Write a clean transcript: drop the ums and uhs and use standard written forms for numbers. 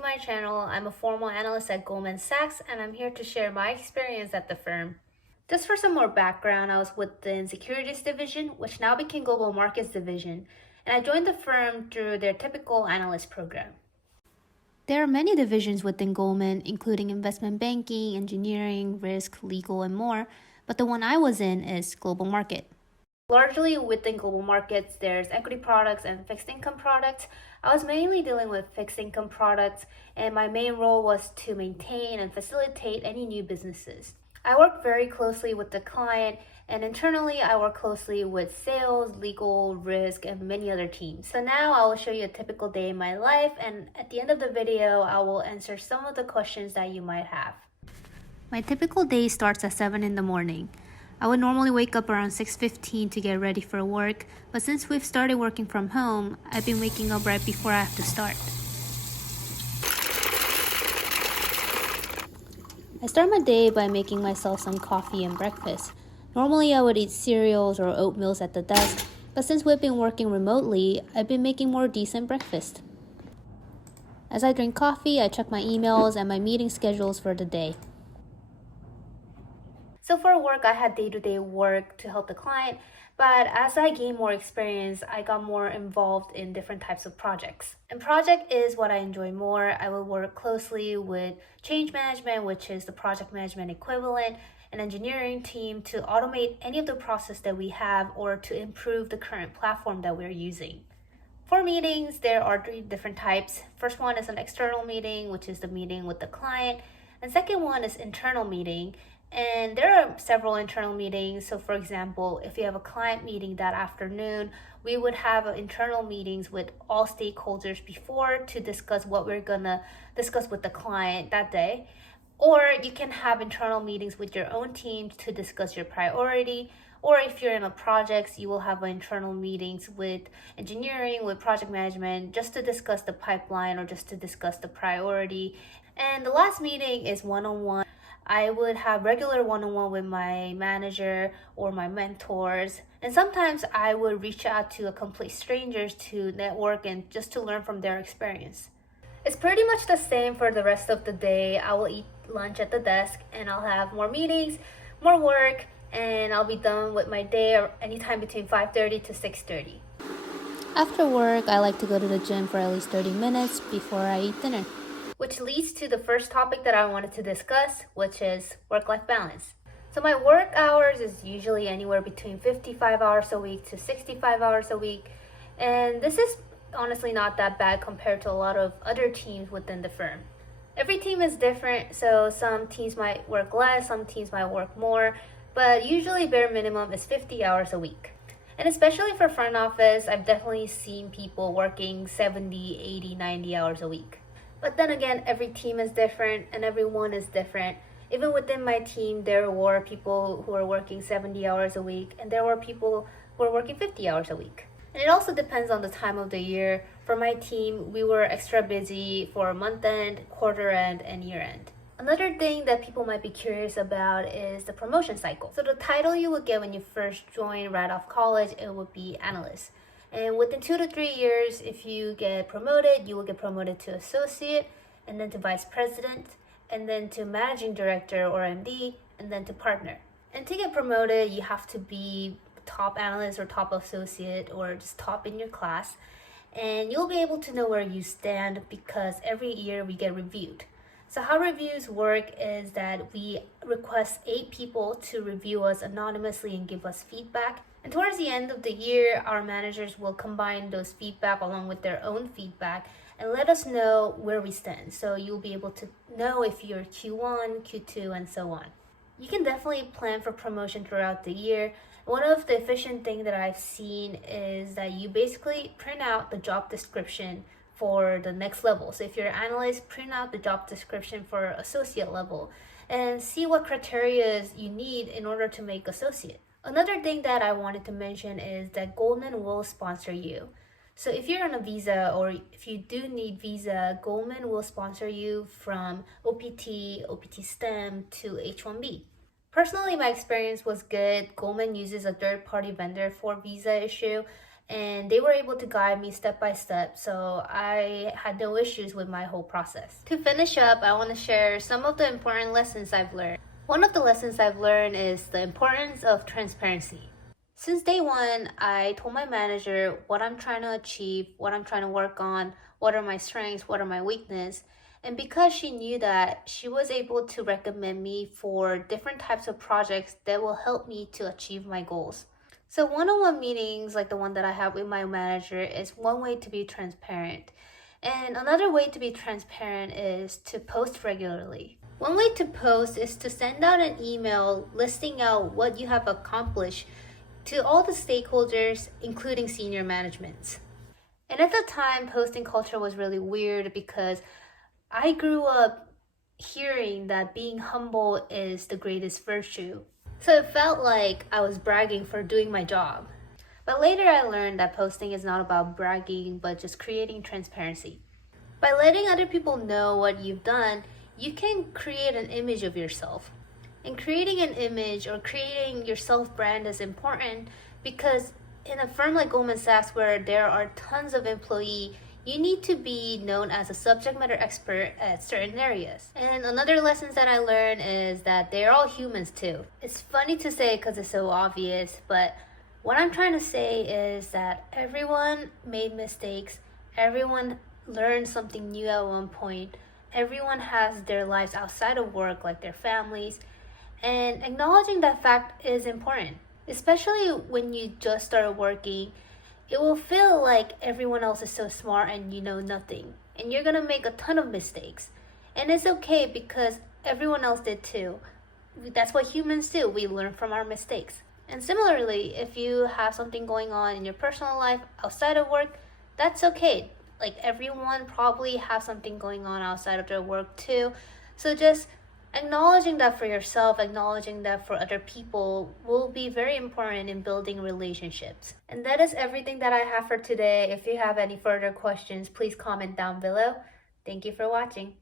to my channel. I'm a formal analyst at Goldman Sachs, and I'm here to share my experience at the firm. Just for some more background, I was within Securities Division, which now became Global Markets Division, and I joined the firm through their typical analyst program. There are many divisions within Goldman, including investment banking, engineering, risk, legal, and more, but the one I was in is Global Market. Largely within global markets, there's equity products and fixed income products. I was mainly dealing with fixed income products, and my main role was to maintain and facilitate any new businesses. I work very closely with the client, and internally I work closely with sales, legal, risk, and many other teams. So now I will show you a typical day in my life, and at the end of the video, I will answer some of the questions that you might have. My typical day starts at 7 in the morning. I would normally wake up around 6:15 to get ready for work, but since we've started working from home, I've been waking up right before I have to start. I start my day by making myself some coffee and breakfast. Normally I would eat cereals or oatmeals at the desk, but since we've been working remotely, I've been making more decent breakfast. As I drink coffee, I check my emails and my meeting schedules for the day. So for work, I had day-to-day work to help the client, but as I gained more experience, I got more involved in different types of projects. And project is what I enjoy more. I will work closely with change management, which is the project management equivalent, and engineering team to automate any of the process that we have or to improve the current platform that we're using. For meetings, there are 3 different types. First one is an external meeting, which is the meeting with the client. And second one is internal meeting. And there are several internal meetings. So for example, if you have a client meeting that afternoon, we would have internal meetings with all stakeholders before to discuss what we're gonna discuss with the client that day. Or you can have internal meetings with your own team to discuss your priority. Or if you're in a project, you will have internal meetings with engineering, with project management, just to discuss the pipeline or just to discuss the priority. And the last meeting is one-on-one. I would have regular one-on-one with my manager or my mentors. And sometimes I would reach out to complete strangers to network and just to learn from their experience. It's pretty much the same for the rest of the day. I will eat lunch at the desk and I'll have more meetings, more work, and I'll be done with my day anytime between 5:30 to 6:30. After work, I like to go to the gym for at least 30 minutes before I eat dinner. Which leads to the first topic that I wanted to discuss, which is work-life balance. So my work hours is usually anywhere between 55 hours a week to 65 hours a week. And this is honestly not that bad compared to a lot of other teams within the firm. Every team is different, so some teams might work less, some teams might work more, but usually bare minimum is 50 hours a week. And especially for front office, I've definitely seen people working 70, 80, 90 hours a week. But then again, every team is different and everyone is different. Even within my team, there were people who were working 70 hours a week and there were people who were working 50 hours a week. And it also depends on the time of the year. For my team, we were extra busy for month end, quarter end, and year end. Another thing that people might be curious about is the promotion cycle. So the title you would get when you first join right off college, it would be analyst. And within 2 to 3 years, if you get promoted, you will get promoted to associate, and then to vice president, and then to managing director or MD, and then to partner. And to get promoted, you have to be top analyst or top associate or just top in your class. And you'll be able to know where you stand because every year we get reviewed. So how reviews work is that we request 8 people to review us anonymously and give us feedback. And towards the end of the year, our managers will combine those feedback along with their own feedback and let us know where we stand. So you'll be able to know if you're Q1, Q2, and so on. You can definitely plan for promotion throughout the year. One of the efficient things that I've seen is that you basically print out the job description for the next level. So if you're an analyst, print out the job description for associate level and see what criteria you need in order to make associate. Another thing that I wanted to mention is that Goldman will sponsor you. So if you're on a visa or if you do need visa, Goldman will sponsor you from OPT, OPT STEM to H-1B. Personally, my experience was good. Goldman uses a third-party vendor for visa issue, and they were able to guide me step by step, so I had no issues with my whole process. To finish up, I want to share some of the important lessons I've learned. One of the lessons I've learned is the importance of transparency. Since day one, I told my manager what I'm trying to achieve, what I'm trying to work on, what are my strengths, what are my weaknesses. And because she knew that, she was able to recommend me for different types of projects that will help me to achieve my goals. So one-on-one meetings like the one that I have with my manager is one way to be transparent. And another way to be transparent is to post regularly. One way to post is to send out an email listing out what you have accomplished to all the stakeholders, including senior management. And at the time, posting culture was really weird because I grew up hearing that being humble is the greatest virtue. So it felt like I was bragging for doing my job. But later I learned that posting is not about bragging, but just creating transparency. By letting other people know what you've done, you can create an image of yourself. And creating an image or creating your self brand is important because in a firm like Goldman Sachs, where there are tons of employees, you need to be known as a subject matter expert at certain areas. And another lesson that I learned is that they're all humans too. It's funny to say because it's so obvious, but what I'm trying to say is that everyone made mistakes, everyone learned something new at one point, everyone has their lives outside of work, like their families, and acknowledging that fact is important, especially when you just started working. It will feel like everyone else is so smart and you know nothing, and you're gonna make a ton of mistakes. And it's okay because everyone else did too. That's what humans do, we learn from our mistakes. And similarly, if you have something going on in your personal life outside of work, that's okay. Like everyone probably have something going on outside of their work too. So just acknowledging that for yourself, acknowledging that for other people will be very important in building relationships. And that is everything that I have for today. If you have any further questions, please comment down below. Thank you for watching.